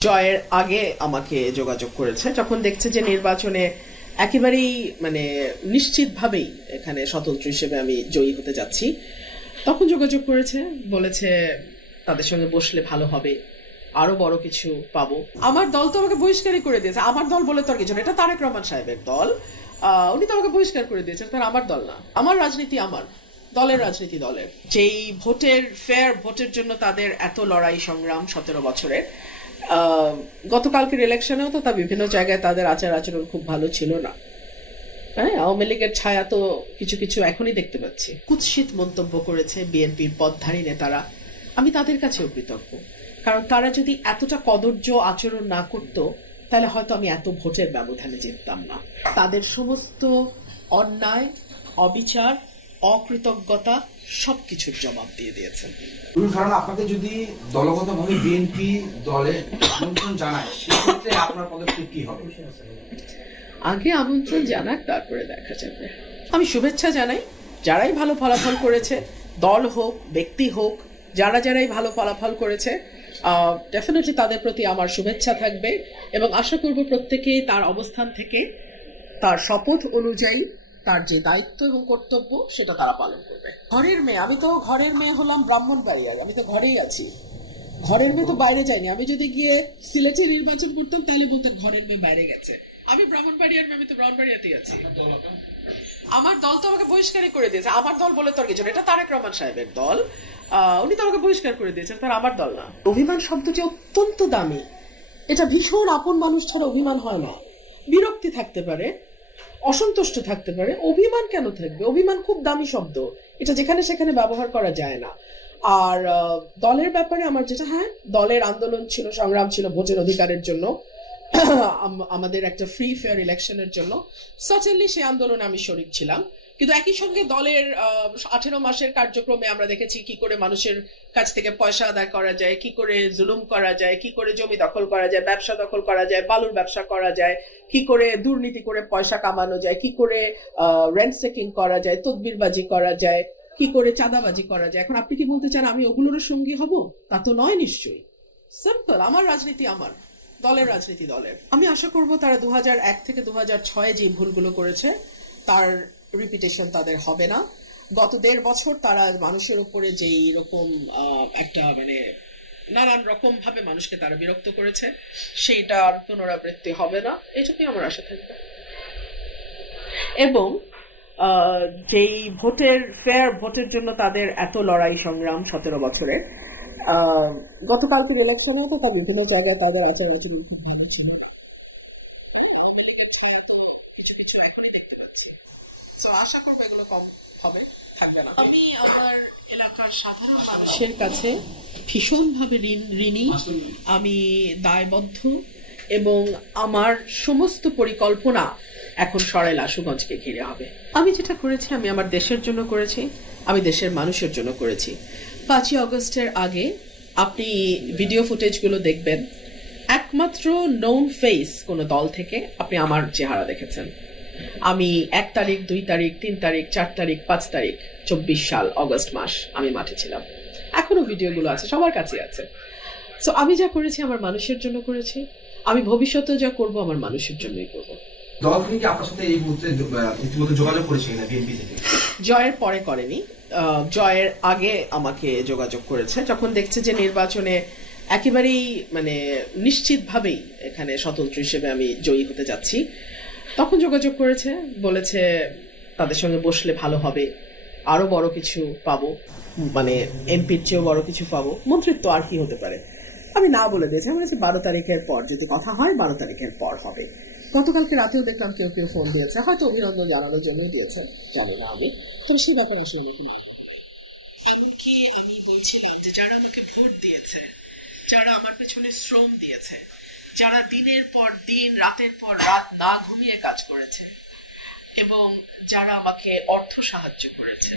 জয়ের আগে আমাকে যোগাযোগ করেছে যখন দেখছে যে নির্বাচনে একেবারেই নিশ্চিতভাবেই এখানে স্বতন্ত্র হিসেবে আমি জয়ী হতে যাচ্ছি, তখন যোগাযোগ করেছে, বলেছে তাদের সঙ্গে বসলে ভালো হবে, আরো বড় কিছু পাবো। আমার দল তো আমাকে বহিষ্কারই করে দিয়েছে। আমার দল বলে তো আর কিছু না, এটা তারেক রহমান সাহেবের দল। উনি তো আমাকে বহিষ্কার করে দিয়েছেন, তার আমার দল না। আমার রাজনীতি আমার দলের রাজনীতি দলের। যেই ফেয়ার ভোটের জন্য তাদের এত লড়াই সংগ্রাম 17 বছরের, গতকালকের ইলেকশনেও তো তা বিভিন্ন জায়গায় তাদের আচার আচরণ খুব ভালো ছিল না। হ্যাঁ, আওয়ামী লীগের ছায়া তো কিছু কিছু এখনই দেখতে পাচ্ছি। কুৎসিত মন্তব্য করেছে বিএনপির পদধারী নেতারা। আমি তাদের কাছেও কৃতজ্ঞ, কারণ তারা যদি এতটা কদর্য আচরণ না করতো তাহলে হয়তো আমি এত ভোটের ব্যবধানে জিততাম না। তাদের সমস্ত অন্যায়, অবিচার, অকৃতজ্ঞতা সবকিছুর জবাব দিয়ে দিয়েছেন। কারণ আপনাকে যদি দলগতভাবে বিএনপি দলে আমন্ত্রণ জানায়, সেক্ষেত্রে আপনার পদক্ষেপ কি হবে? আগে আমন্ত্রণ জানাক, তারপরে দেখা যাবে। আমি শুভেচ্ছা জানাই যারাই ভালো ফলাফল করেছে, দল হোক ব্যক্তি হোক, যারাই ভালো ফলাফল করেছে, ডেফিনেটলি তাদের প্রতি আমার শুভেচ্ছা থাকবে এবং আশা করব প্রত্যেকেই তার অবস্থান থেকে তার শপথ অনুযায়ী তার যে দায়িত্ব এবং কর্তব্য সেটা তারা পালন করবে। ঘরের মেয়ে, আমি তো ঘরের মেয়ে হলাম ব্রাহ্মণবাড়িয়ার, আমি তো ঘরেই আছি। ঘরের মেয়ে তো বাইরে যায়নি। আমি যদি গিয়ে সিলেটে নির্বাচন করতাম তাহলে বলতেন ঘরের মেয়ে বাইরে গেছে। আমি ব্রাহ্মণবাড়িয়ার মেয়ে, আমি তো ব্রাহ্মণবাড়িয়াতেই আছি। আমার দল তো আমাকে বহিষ্কারই করে দিয়েছে। আমার দল বলে তো আর কিছু না, এটা তারেক রহমান সাহেবের দল। উনি তো আমাকে বহিষ্কার করে দিয়েছেন, তার আমার দল না। অভিমান শব্দটি অত্যন্ত দামি। এটা ভীষণ আপন মানুষ ছাড়া অভিমান হয় না। বিরক্তি থাকতে পারে, অসন্তুষ্ট থাকতে পারে, অভিমান কেন থাকবে? অভিমান খুব দামি শব্দ, এটা যেখানে সেখানে ব্যবহার করা যায় না। আর দলের ব্যাপারে আমার যেটা, হ্যাঁ, দলের আন্দোলন ছিল, সংগ্রাম ছিল ভোটের অধিকারের জন্য, আমাদের একটা ফ্রি ফেয়ার ইলেকশনের জন্য। সার্টেনলি সেই আন্দোলনে আমি শরিক ছিলাম, কিন্তু একই সঙ্গে দলের 18 মাসের কার্যক্রমে আমরা দেখেছি কি করে মানুষের কাছ থেকে পয়সা আদায় করা যায়, কি করে জুলুম করা যায়, কি করে জমি দখল করা যায়, ব্যবসা দখল করা যায়, বালুর ব্যবসা করা যায়, কি করে দুর্নীতি করে পয়সা কামানো যায়, কি করে রেন্ট সেকিং করা যায়, তদবিরবাজি করা যায়, কি করে চাঁদাবাজি করা যায়। এখন আপনি কি বলতে চান আমি ওগুলোর সঙ্গী হব? তা তো নয় নিশ্চয়ই। সিম্পল, আমার রাজনীতি আমার দলের রাজনীতি দলের। আমি আশা করব তারা 2001 থেকে 2006 যে ভুলগুলো করেছে তার রিপিটেশন তাদের হবে না। গত 1.5 বছর তারা মানুষের উপরে যেই রকম একটা নানান রকম ভাবে মানুষকে তারা বিরক্ত করেছে, সেইটার পুনরাবৃত্তি হবে না, এটুকুই আমার আশা থাকবে। এবং যেই ফেয়ার ভোটের জন্য তাদের এত লড়াই সংগ্রাম 17 বছরের, গতকালকের ইলেকশনেও তো তা বিভিন্ন জায়গায় তাদের আচার আচরণ খুব ভালো ছিল না। আওয়ামী লীগের ছায়া তো কিছু কিছু এখনই দেখতে পাচ্ছি। তো আশা করবো এগুলো কম হবে, থাকবে না। আমি আমার এলাকার সাধারণ মানুষের কাছে ভীষণভাবে ঋণী, আমি দায়বদ্ধ এবং আমার সমস্ত পরিকল্পনা এখন সরাইল আশুগঞ্জকে ঘিরে হবে। আমি যেটা করেছি আমি আমার দেশের জন্য করেছি, আমি দেশের মানুষের জন্য করেছি। 5ই আগস্টের আগে আপনি ভিডিও ফুটেজগুলো দেখবেন, একমাত্র নোন ফেস কোনো দল থেকে আপনি আমার চেহারা দেখেছেন। আমি 1 তারিখ, 2 তারিখ, 3 তারিখ, 4 তারিখ, 5 তারিখ 24 সাল অগস্ট মাস আমি মাঠে ছিলাম। এখনো ভিডিওগুলো আছে, সবার কাছে আছে। সো আমি যা করেছি আমার মানুষের জন্য করেছি, আমি ভবিষ্যতে যা করব আমার মানুষের জন্যই করব। দল থেকে কি আপনার সাথে এই মুহূর্তে ইতিমধ্যে যোগাযোগ করেছে কিনা বিএনপি থেকে? জয়ের পরে করেনি, জয়ের আগে আমাকে যোগাযোগ করেছে যখন দেখছে যে নির্বাচনে একেবারেই নিশ্চিতভাবেই এখানে স্বতন্ত্র হিসেবে আমি জয়ী হতে যাচ্ছি, তখন যোগাযোগ করেছে, বলেছে তাদের সঙ্গে বসলে ভালো হবে, আরো বড় কিছু পাবো, এমপির চেয়েও বড় কিছু পাবো, মন্ত্রিত্ব আর কি হতে পারে। আমি না বলে দিয়েছি, আমি বলেছি 12 তারিখের পর যদি কথা হয় 12 তারিখের পর হবে। গতকালকে রাতেও দেখলাম কেউ কেউ ফোন দিয়েছে, হয়তো অভিনন্দন জানানোর জন্যই দিয়েছে, জানি না আমি, তবে সেই ব্যাপারে আসলে আমার কোনো। এমনকি আমি বলছিলাম যে যারা আমাকে ভোট দিয়েছে, যারা আমার পেছনে শ্রম দিয়েছে, যারা দিনের পর দিন রাতের পর রাত না ঘুমিয়ে কাজ করেছে এবং যারা আমাকে অর্থ সাহায্য করেছে,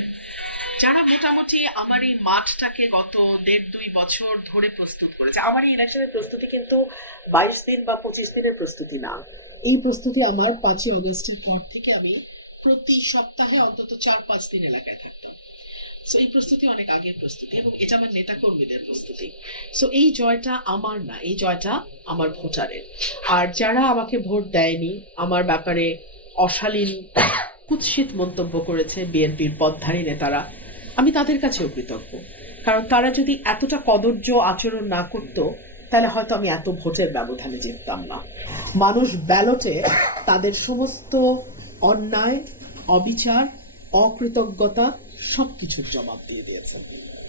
যারা মোটামুটি আমার এই মাঠটাকে গত 1.5-2 বছর ধরে প্রস্তুত করেছে। আমার এই ইলেকশনের প্রস্তুতি কিন্তু 22 দিন বা 25 দিনের প্রস্তুতি না। এই প্রস্তুতি আমার 5ই আগস্টের পর থেকে আমি প্রতি সপ্তাহে অন্তত 4-5 দিন এলাকায় থাকতাম। সো এই প্রস্তুতি অনেক আগের প্রস্তুতি এবং এটা আমার নেতাকর্মীদের প্রস্তুতি। সো এই জয়টা আমার না, এই জয়টা আমার ভোটারের। আর যারা আমাকে ভোট দেয়নি, আমার ব্যাপারে অশালীন কুৎসিত মন্তব্য করেছে বিএনপির পদধারী নেতারা, আমি তাদের কাছেও কৃতজ্ঞ। কারণ তারা যদি এতটা কদর্য আচরণ না করত, তাহলে হয়তো আমি এত ভোটের ব্যবধানে জিততাম না। মানুষ ব্যালটে তাদের সমস্ত অন্যায়, অবিচার, অকৃতজ্ঞতা সবকিছুর জবাব দিয়ে দিয়েছে।